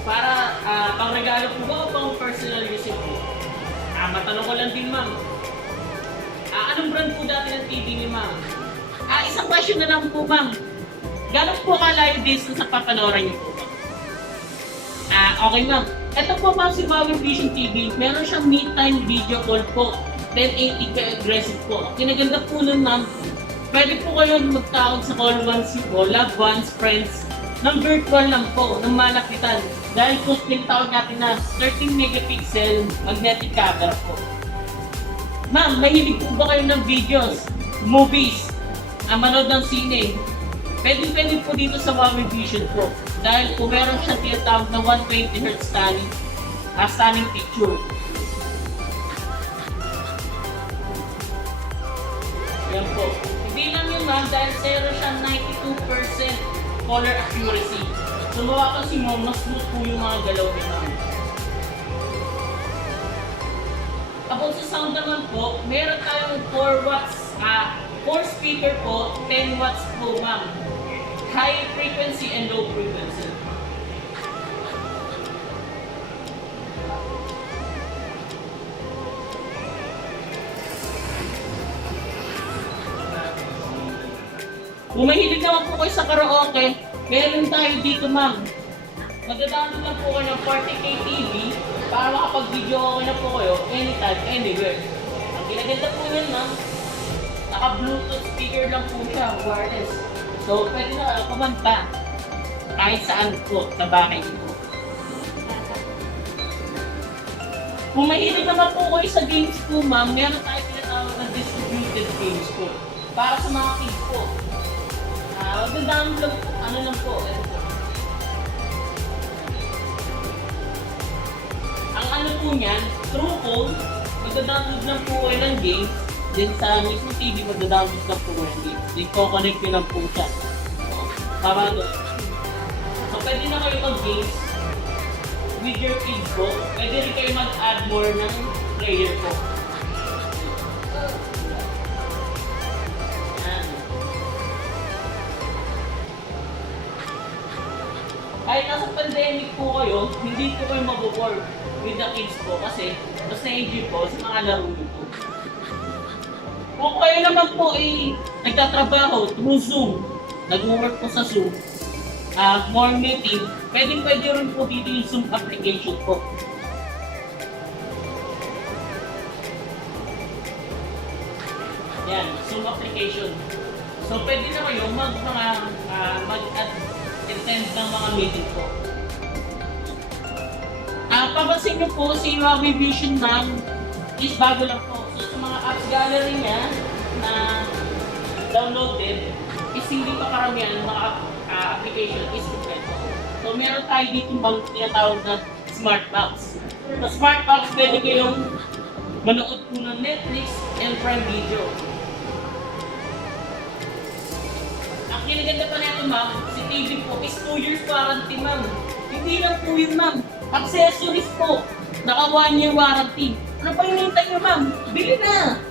Para pang regalo po ba o pang personal usage po? Matanong ko lang din, ma'am. Anong brand po dati ng TV ni ma'am? Isang question na lang po, ma'am. Gano'n po kalayo distance sa papanoorin niyo po, ma'am? Okay, ma'am. Ito po, ma'am, si HUAWEI Vision TV. Meron siyang MeeTime video call po. 1080p aggressive po. Kinaganda po nun, ma'am. Pwede po kayo magtawag sa call once po, loved ones, friends, ng virtual lang po, ng malapitan. Dahil po tinatawag natin na 13 megapixel magnetic camera po. Ma'am, mahilig po ba kayo ng videos, movies, manood ng sine? Pwede po dito sa HUAWEI Vision po. Dahil po meron siyang tinatawag na 120Hz stunning picture. Yan po. Hindi lang yun, ma'am, dahil zero siyang 92% color accuracy. Sumawa kasi mo, mas smooth po yung mga galaw ni ma'am. About sa sound naman po, meron tayong 4 watts, 4 speaker po, 10 watts po, ma'am. High frequency and low frequency. Kung mahilig naman po kayo sa karaoke, meron tayo dito, ma'am. Magdadaan lang po kayo ng 40K TV para makapag-video okay na po kayo anytime, anywhere. Ang pinaganda po yun, ma'am, naka-Bluetooth speaker lang po siya, wireless. So, pwede na kayo kumanta kahit saan po sa bahay niyo. Kung mahilig naman po kayo sa games po, ma'am, meron tayo pinatawag na distributed games po. Para sa mga kids po. Magdadaan lang po, ano lang po, ito po. Ang ano po niyan, through phone, magda-download lang po kayo ng games. Then sa mismo TV, magda-download lang po kayo ng games. Then co-connect nyo lang po siya. Tama doon. So pwede na kayo mag-games with your kids po. Pwede rin kayo mag-add more ng player po. Kahit nasa pandemic po kayo, hindi po kayo mag-work with the kids po kasi mas na-enjoy po sa mga laro nito. Kung kayo naman po ay nagtatrabaho through Zoom, nag-work po sa Zoom, more meeting, pwede rin po dito yung Zoom application po. Yan, Zoom application. So pwede na kayo mag-attend ng mga meeting po. Papansin nyo po si HUAWEI Vision ma'am is bago lang po. So sa mga apps gallery niya na downloaded is hindi pa karamihan ng mga application is kompleto. So meron tayo dito bang tinatawag na smart box. Sa smart box pwede kayong manood po ng Netflix and Prime Video. Ang kinaganda pa nito ma'am, si TV po is 2 years warranty ma'am. Hindi lang po yun ma'am. Accessories po, naka 1 year warranty. Ano pa hinihintay nyo ma'am? Bili na!